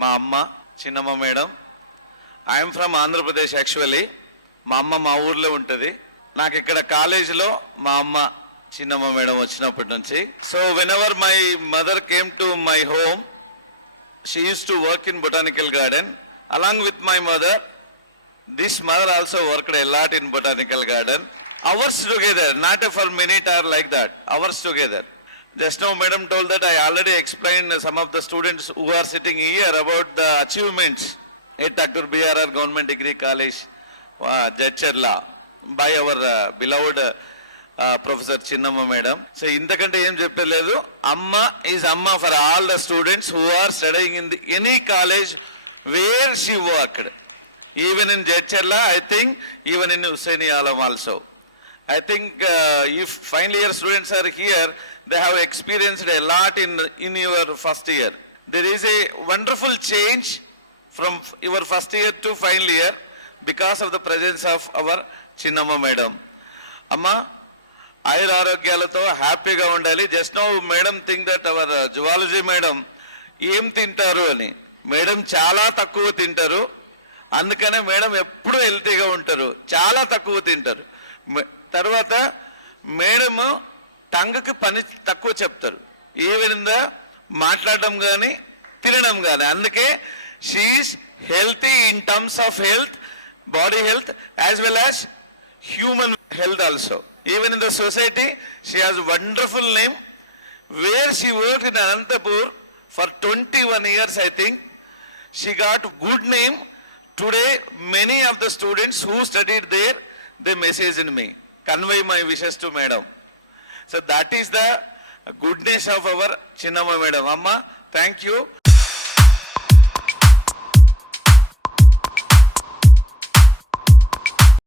మా అమ్మ చిన్నమ్మ మేడం. ఐఎమ్ ఫ్రమ్ ఆంధ్రప్రదేశ్ యాక్చువల్లీ. మా అమ్మ మా ఊర్లో ఉంటుంది. నాకు ఇక్కడ కాలేజీలో మా అమ్మ చిన్నమ్మ మేడం వచ్చినప్పటి నుంచి. So when ever my mother came to my home, she use to work in botanical garden along with my mother. This mother also worked a lot in botanical garden. Hours together, not for minute or like that. Hours together. Just now, madam told that I already explained some of the students who are sitting here about the achievements at Dr. BRR Government Degree College, Jadcherla, by our beloved Professor Chinnamma madam. So, indakante em cheppaledu. Amma is Amma for all the students who are studying in any college where she worked. Even in Jadcherla, I think, even in Hussaini Alam also. I think if final year students are here, they have experienced a lot in your first year. There is a wonderful change from your first year to final year because of the presence of our Chinnamma madam. Amma, ayur arogyalato happy ga undali. Just now madam think that our zoology madam em tintaru ani. Madam chala takkuva tintaru. అందుకనే మేడం ఎప్పుడూ హెల్తీగా ఉంటారు, చాలా తక్కువ తింటారు. తర్వాత మేడము టంగ్కి పని తక్కువ చెప్తారు, ఏ విధంగా మాట్లాడడం కానీ తినడం కానీ. అందుకే she's healthy in terms of health, body health as well as human health also. Even in the society she has wonderful name. Where she work in Anantapur for 21 years, I think she got good name. Today many of the students who studied there, they messaged me, convey my wishes to madam. So that is the goodness of our Chinnamma madam. Amma, thank you.